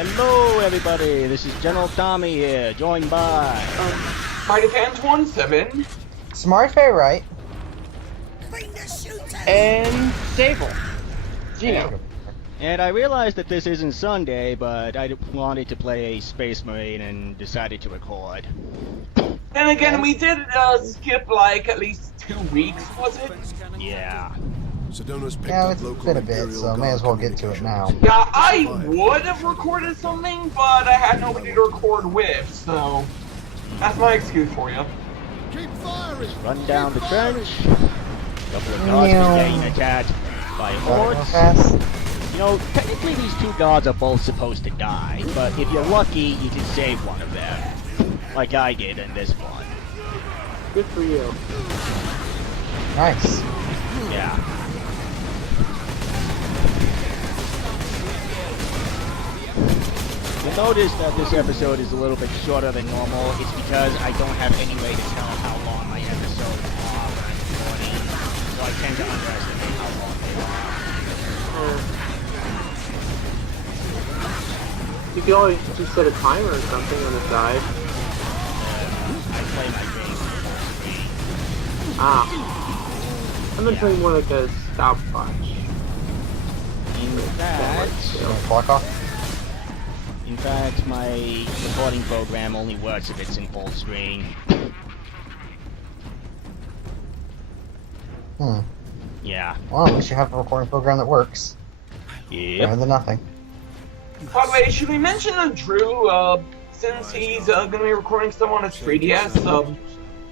Hello, everybody. This is General Tommy here, joined by Mighty Fans 17 Smart Fair, right? and Sable. Gino. And I realized that this isn't Sunday, but I wanted to play a Space Marine and decided to record. And again, we did skip like at least 2 weeks, was it? Yeah. Sidonous picked Yeah, up it's local been a bit, Imperial so may as well get to it now. Yeah, I would have recorded something, but I had nobody to record with, so that's my excuse for you. Keep firing! Run down the trench. A couple of guards been getting attacked by hordes. Fast. You know, technically these two guards are both supposed to die, but if you're lucky, you can save one of them. Like I did in this one. Good for you. Nice. Yeah. You'll notice that this episode is a little bit shorter than normal. It's because I don't have any way to tell how long my episodes are when I'm recording, so I tend to underestimate how long they are. You could always just set a timer or something on the side. I play my game. Ah. I've been playing more like a stopwatch. In fact, my recording program only works if it's in full screen. Yeah. Well, at least you have a recording program that works. Yep. Better than nothing. By the way, should we mention Drew, since he's gonna be recording stuff on his 3DS,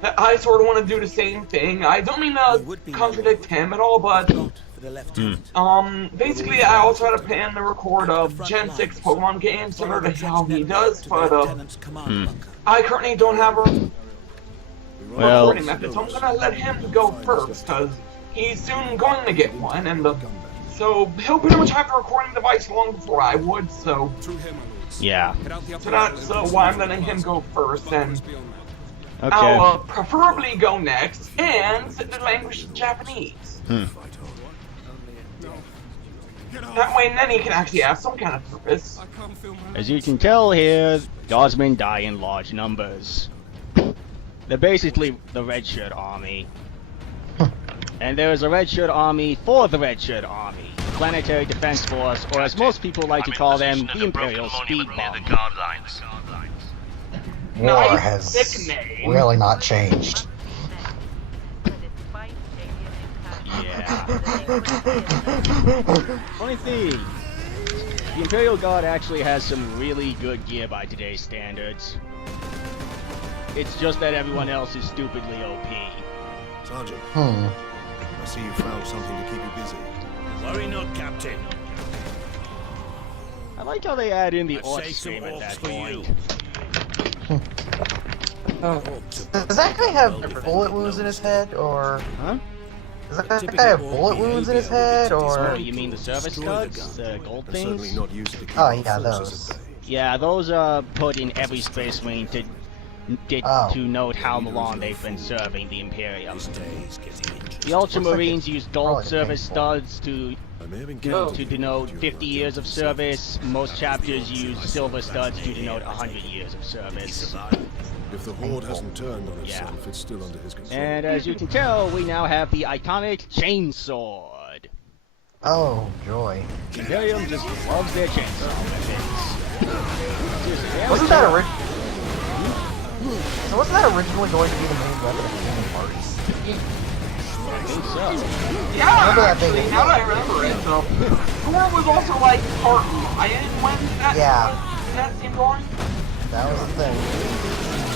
that I sort of want to do the same thing. I don't mean to contradict him at all, but basically I also had a plan to record Gen 6 Pokemon games similar to how he does, but I currently don't have a recording method, so I'm gonna let him go first, because he's soon going to get one, and so he'll pretty much have the recording device long before I would, so Yeah. so that's why I'm letting him go first, and Okay. I'll preferably go next, and the language is Japanese. That way, then he can actually have some kind of purpose. As you can tell here, guardsmen die in large numbers. They're basically the Red Shirt Army. And there is a Red Shirt Army for the Red Shirt Army. Planetary Defense Force, or as most people like to call them, the Imperial Speed Bomb. War Nice has nickname. really not changed. Yeah. Funny thing, the Imperial Guard actually has some really good gear by today's standards. It's just that everyone else is stupidly OP. Sergeant, I see you found something to keep you busy. Worry not, Captain. I like how they add in the I've orc saved some stream at orcs that for point. Does that guy have bullet wounds in his head, or... Huh? Does that guy have bullet wounds in his head, Oh, or... you mean the service studs? The gold They're certainly things? not used to keep Oh, our yeah, forces those. at bay. Yeah, those are put in every Space Marine to note how long they've been serving the Imperium. The Ultramarines use gold service studs to I may have encountered you denote during 50 your years of service. Most chapters use silver studs to denote 100 years of service. If the Horde hasn't turned on itself, it's still under his control. And as you can tell, we now have the iconic Chainsword. Oh, joy. Imperium just loves their chainsaw weapons. Wasn't that So wasn't that originally going to be the main weapon of Kingdom Hearts? I think so. Yeah, Remember that actually, thing? now that I remember it, so Thor was also like part lion when that seemed on. That was the thing.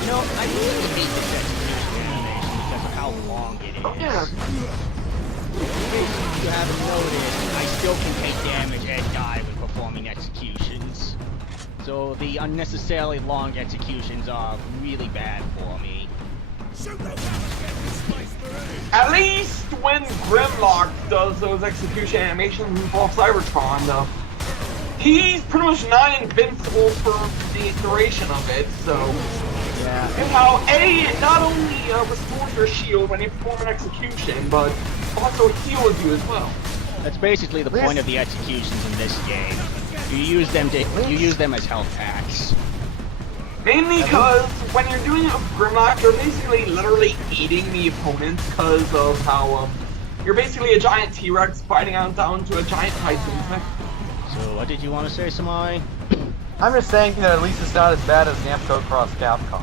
You know, I really hate this execution animation because of how long it is. Yeah. In case you haven't noticed, I still can take damage and die when performing executions. So the unnecessarily long executions are really bad for me. At least when Grimlock does those execution animations in Fall Cybertron, though, he's pretty much not invincible for the duration of it, so... Yeah. And how it not only restores your shield when you perform an execution, but also heals you as well. That's basically the point of the executions in this game. You use them as health packs. Mainly because when you're doing a Grimlock, you're basically literally eating the opponents because of how you're basically a giant T-Rex fighting out down to a giant Titan. So what did you want to say, Samai? I'm just saying that at least it's not as bad as Namco Cross Capcom,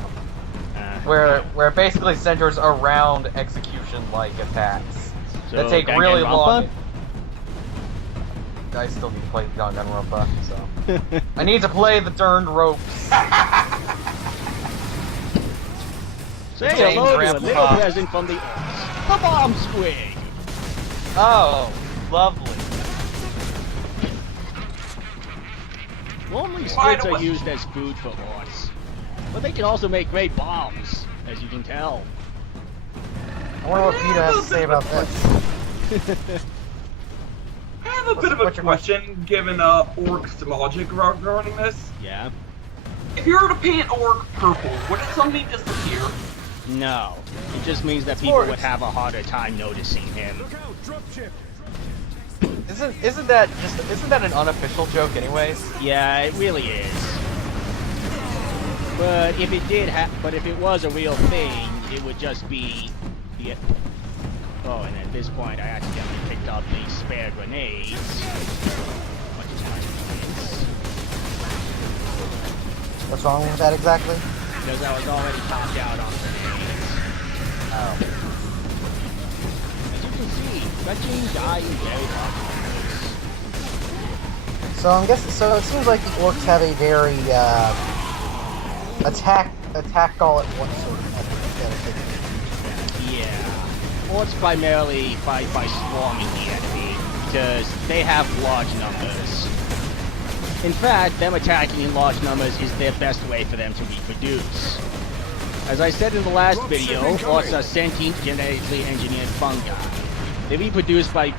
where it basically centers around execution-like attacks that take really long. I still need to play Danganronpa, so I need to play the turned ropes. Say hello to a little present from the Orcs. The bomb squig! Oh, lovely. Normally squids are used as food for Orcs, but they can also make great bombs, as you can tell. I wonder what Peter has to say about this. I have a bit of a question, given Orc's logic regarding this. Yeah? If you were to paint Orc purple, would it suddenly disappear? No. It just means that people would have a harder time noticing him. Isn't that an unofficial joke anyways? Yeah, it really is. But if it was a real thing, it would just be the. Oh, and at this point, I accidentally picked up the spare grenades. Much as my grenades. What's wrong with that exactly? Because I was already topped out on grenades. Oh. As you can see, fetching dying very hard. So I'm guessing. So it seems like the Orcs have a very attack all at once sort of method. Yeah. Orcs primarily fight by swarming the enemy, because they have large numbers. In fact, them attacking in large numbers is their best way for them to reproduce. As I said in the last video, Orcs are sentient, genetically engineered fungi. They reproduce by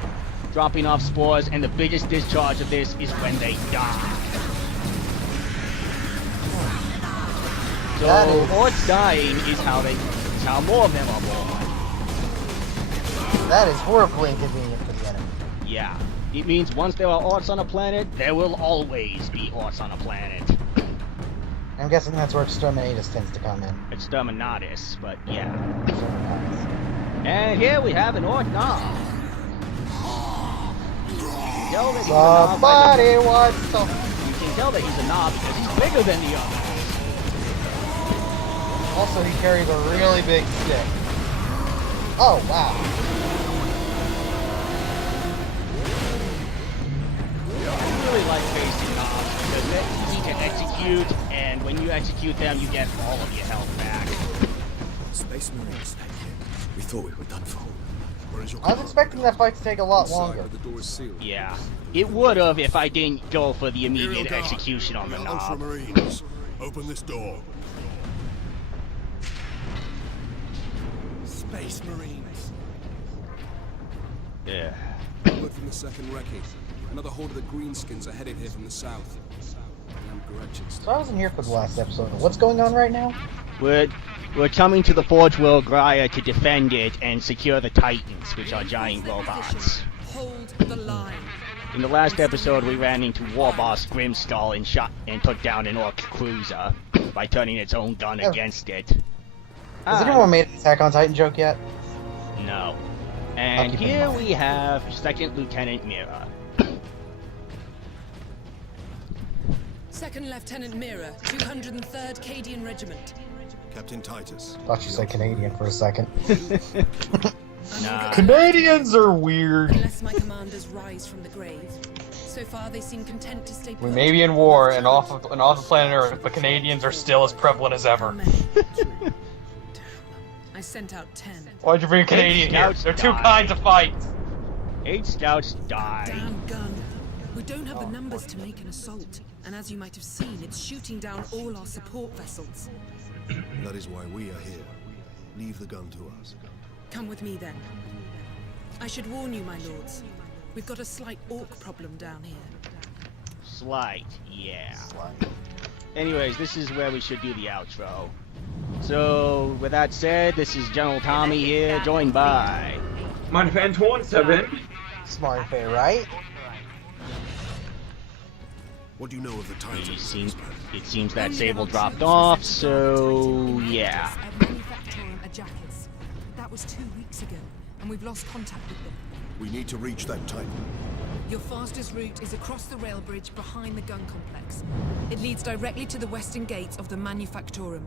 dropping off spores, and the biggest discharge of this is when they die. So, Orcs dying is how more of them are born. That is horribly inconvenient for the enemy. Yeah. It means once there are Orcs on a planet, there will always be Orcs on a planet. I'm guessing that's where Exterminatus tends to come in. Exterminatus, but yeah. And here we have an Orc Knob. Somebody wants to... You can tell that he's a knob because he's bigger than the others. Also, he carries a really big stick. Oh, wow. I really like facing knobs because they're easy to execute, and when you execute them, you get all of your health back. Space Marines. We thought we were done for. I was expecting that fight to take a lot longer. Yeah, it would have if I didn't go for the immediate execution on the knob. Marines, open this door. Space Marines. Yeah. Word from the second wrecking. Another horde of the greenskins are headed here from the south. So I wasn't here for the last episode. What's going on right now? We're coming to the Forge World Graya to defend it and secure the Titans, which are giant robots. Hold the line. In the last episode, we ran into War Boss Grimskull and took down an Orc cruiser by turning its own gun against it. Has anyone made an Attack on Titan joke yet? No. And here we have Second Lieutenant Mira. Second Lieutenant Mira, 203rd Cadian Regiment. Captain Titus. Thought you said Canadian for a second. Nah. Canadians are weird. Unless my commanders rise from the grave. So far, they seem content to stay. We may be in war and off of planet Earth, but Canadians are still as prevalent as ever. I sent out 10. Why'd you bring a Canadian here? There are two kinds of fights. 8 scouts died. Damn gun. We don't have the numbers to make an assault, and as you might have seen, it's shooting down all our support vessels. That is why we are here. Leave the gun to us. Come with me then. I should warn you, my lords. We've got a slight orc problem down here. Slight, yeah. Anyways, this is where we should do the outro. So, with that said, this is General Tommy here, joined by... My fan 27. Smart Fay, right? What do you know of the Titan? It seems that Sable dropped off, so yeah. That was 2 weeks ago, and we've lost contact with them. We need to reach that Titan. Your fastest route is across the rail bridge behind the gun complex. It leads directly to the western gates of the Manufactorum.